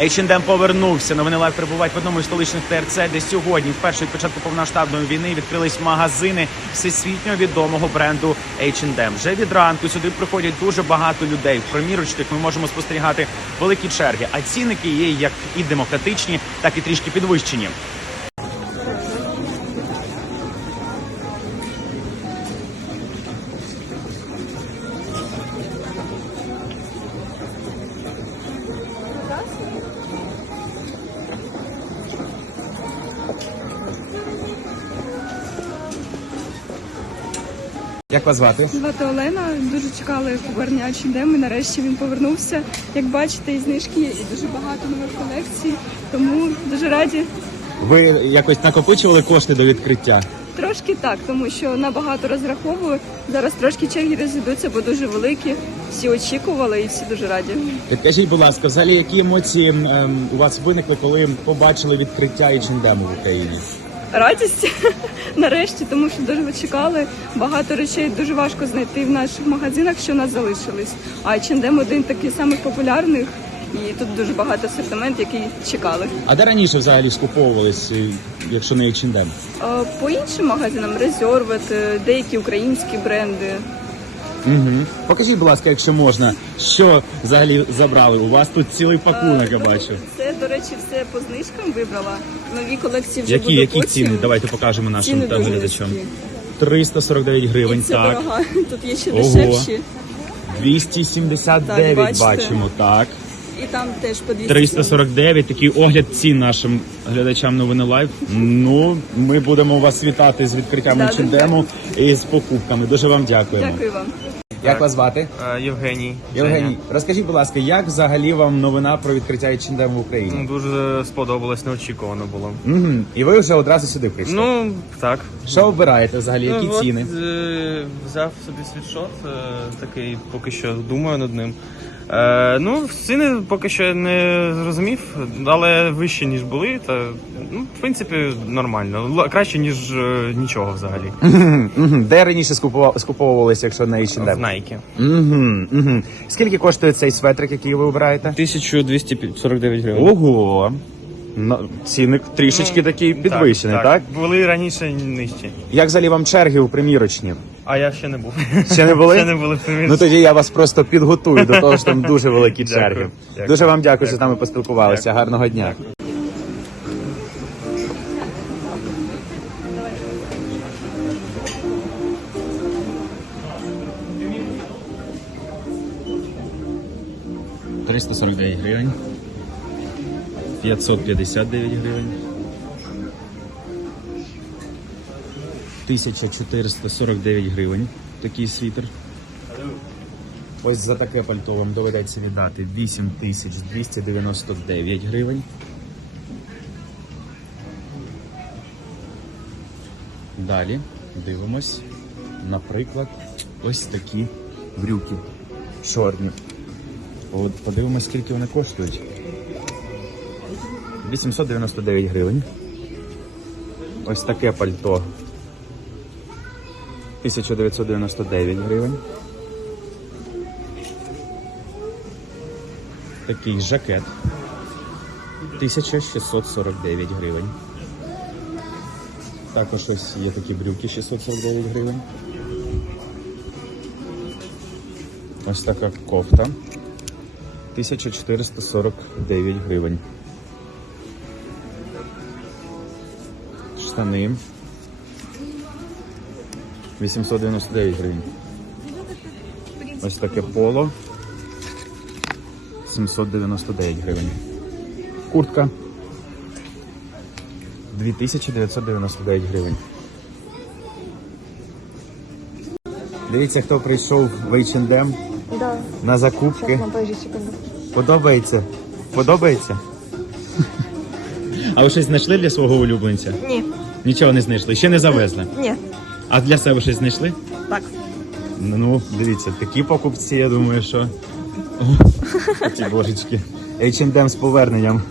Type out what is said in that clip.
H&M повернувся. Новини лайв перебувають в одному із столичних ТРЦ, де сьогодні, вперше від початку повноштабної війни, відкрились магазини всесвітньо відомого бренду H&M. Вже від ранку сюди приходять дуже багато людей. В примірочних ми можемо спостерігати великі черги. А цінники є як і демократичні, так і трішки підвищені. Як вас звати? Звати Олена. Дуже чекали H&M і нарешті він повернувся. Як бачите, і знижки і дуже багато нових колекцій. Тому дуже раді. Ви якось накопичували кошти до відкриття? Трошки так, тому що набагато розраховую. Зараз трошки черги розійдуться, бо дуже великі. Всі очікували і всі дуже раді. Скажіть, будь ласка, взагалі, які емоції ем, у вас виникли, коли побачили відкриття H&M в Україні? Радість нарешті, тому що дуже чекали. Багато речей дуже важко знайти в наших магазинах, що у нас залишились. А H&M один такий самих популярних, і тут дуже багато асортимент, який чекали. А де раніше взагалі скуповувались, е, якщо не H&M? По іншим магазинам Резервет, е, деякі українські бренди. Угу. Покажіть, будь ласка, якщо можна, що взагалі забрали? У вас тут цілий пакунок, я бачу. Це, до речі, все по знижкам вибрала. Нові колекції вже Які, будуть які потім. ціни? Давайте покажемо нашим Ціни дуже глядачам. низькі. 349 гривень, І це так. дорога. Тут є ще Ого. дешевші. 279 Так, бачите. бачимо, так. І там теж по 200. 349, такий огляд цін нашим глядачам новини лайв. Ну, ми будемо вас вітати з відкриттям Да, H&M і з покупками. Дуже вам дякуємо. Дякую вам. Як вас звати? Е, Євгеній. Євгеній, розкажіть, будь ласка, як взагалі вам новина про відкриття H&M в Україні? Ну, Дуже сподобалось, неочікувано було. Угу. І ви вже одразу сюди прийшли. Ну, так. Що обираєте взагалі? Які Ну, от, ціни? е, взяв собі світшот, е, такий поки що думаю над ним. Е, ну, ціни поки що не зрозумів, але вищі, ніж були, та ну, в принципі, нормально. Л- Краще, ніж е, нічого взагалі. Де раніше скупува- скуповувалися, якщо не В H&M? Nike. Скільки коштує цей светрик, який ви обираєте? 1249 гривень. Ого. На- Цінник трішечки такий підвищений, так, Були раніше нижчі. Як взагалі вам черги у примірочні? А я ще не був. Ще не були? Ще не були. Ну тоді я вас просто підготую до того, що там дуже великі черги. Дякую. Дуже вам дякую, що з нами поспілкувалися. Дякую. Гарного дня. Триста сорок дев'ять гривень. 559 гривень. 1449 гривень. Такий світер. Ось за таке пальто вам доведеться віддати 8299 гривень. Далі дивимось, наприклад, ось такі брюки чорні. От подивимось, скільки вони коштують. 899 гривень. Ось таке пальто. 1999 гривень. Такий жакет. 1649 гривень. Також ось є такі брюки 649 гривень. Ось така кофта. 1449 гривень. Штани. 899 гривень. Ось таке поло. 799 гривень. Куртка. 2999 гривень. Дивіться, хто прийшов в H&M Да, на закупки. Подобається? Подобається? А ви щось знайшли для свого улюбленця? Ні, Нічого не знайшли, ще не завезли. ні, А для себе щось знайшли? так. Ну, дивіться, такі покупці, я думаю, що. Ті божечки. H&M з поверненням.